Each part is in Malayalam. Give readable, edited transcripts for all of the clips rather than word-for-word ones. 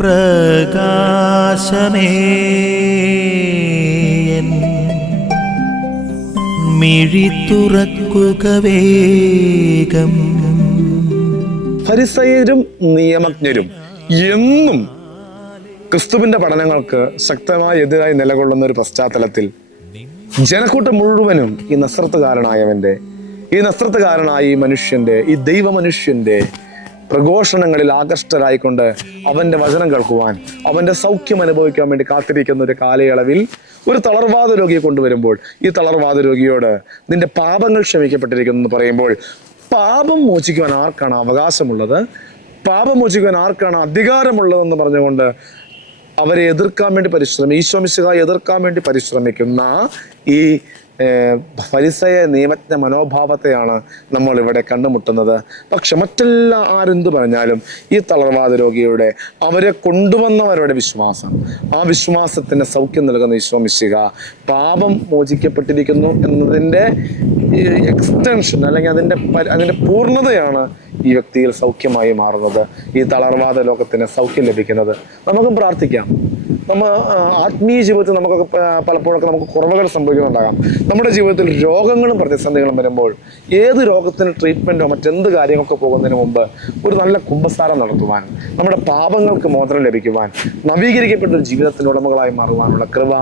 പ്രകാശമേ മിഴി തുറക്കുക വേഗം. ഫരിസയരും നിയമജ്ഞരും എന്നും ക്രിസ്തുവിന്റെ പഠനങ്ങൾക്ക് ശക്തമായി എതിരായി നിലകൊള്ളുന്ന ഒരു പശ്ചാത്തലത്തിൽ ജനക്കൂട്ടം മുഴുവനും ഈ നസ്രത്തുകാരനായ ഈ മനുഷ്യന്റെ, ഈ ദൈവമനുഷ്യന്റെ പ്രഘോഷണങ്ങളിൽ ആകർഷ്ടരായിക്കൊണ്ട് അവന്റെ വചനം കേൾക്കുവാൻ, അവന്റെ സൗഖ്യം അനുഭവിക്കാൻ വേണ്ടി കാത്തിരിക്കുന്ന ഒരു കാലയളവിൽ ഒരു തളർവാദ രോഗിയെ കൊണ്ടുവരുമ്പോൾ ഈ തളർവാദ രോഗിയോട് നിന്റെ പാപങ്ങൾ ക്ഷമിക്കപ്പെട്ടിരിക്കുന്നു എന്ന് പറയുമ്പോൾ, പാപം മോചിക്കുവാൻ ആർക്കാണ് അവകാശമുള്ളത്, പാപം മോചിക്കുവാൻ ആർക്കാണ് അധികാരമുള്ളതെന്ന് പറഞ്ഞുകൊണ്ട് അവരെ എതിർക്കാൻ വേണ്ടി ഈശോ മിശിഹായെ എതിർക്കാൻ വേണ്ടി പരിശ്രമിക്കുന്ന ഈ ഫരിസയ നിയമജ്ഞ മനോഭാവത്തെയാണ് നമ്മൾ ഇവിടെ കണ്ടുമുട്ടുന്നത്. പക്ഷെ ആരെന്ത് പറഞ്ഞാലും ഈ തളർവാദ രോഗിയുടെ, അവരെ കൊണ്ടുവന്നവരുടെ വിശ്വാസം, ആ വിശ്വാസത്തിന് സൗഖ്യം നൽകുന്ന ഈശോ മിശിഹ പാപം മോചിക്കപ്പെട്ടിരിക്കുന്നു എന്നതിൻ്റെ എക്സ്റ്റൻഷൻ അല്ലെങ്കിൽ അതിൻ്റെ പൂർണ്ണതയാണ് ഈ വ്യക്തിയിൽ സൗഖ്യമായി മാറുന്നത്, ഈ തളർവാദ രോഗത്തിന് സൗഖ്യം ലഭിക്കുന്നത്. നമുക്കും പ്രാർത്ഥിക്കാം. ആത്മീയ ജീവിതത്തിൽ നമുക്കൊക്കെ പലപ്പോഴൊക്കെ നമുക്ക് കുറവുകൾ സംഭവിക്കുന്നുണ്ടാകാം. നമ്മുടെ ജീവിതത്തിൽ രോഗങ്ങളും പ്രതിസന്ധികളും വരുമ്പോൾ ഏത് രോഗത്തിന് ട്രീറ്റ്മെൻറ്റോ മറ്റെന്ത് കാര്യങ്ങളൊക്കെ പോകുന്നതിന് മുമ്പ് ഒരു നല്ല കുമ്പസാരം നടത്തുവാൻ, നമ്മുടെ പാപങ്ങൾക്ക് മോചനം ലഭിക്കുവാൻ, നവീകരിക്കപ്പെട്ട ഒരു ജീവിതത്തിൻ്റെ ഉടമകളായി മാറുവാനുള്ള കൃപ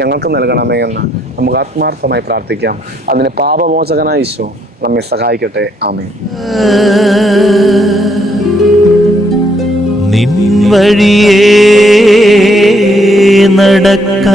ഞങ്ങൾക്ക് നൽകണമേ എന്ന് നമുക്ക് ആത്മാർത്ഥമായി പ്രാർത്ഥിക്കാം. അതിന് പാപമോചകനായ ഈശോ നമ്മെ സഹായിക്കട്ടെ. ആമേൻ. നിൻ വഴിയേ നടക്ക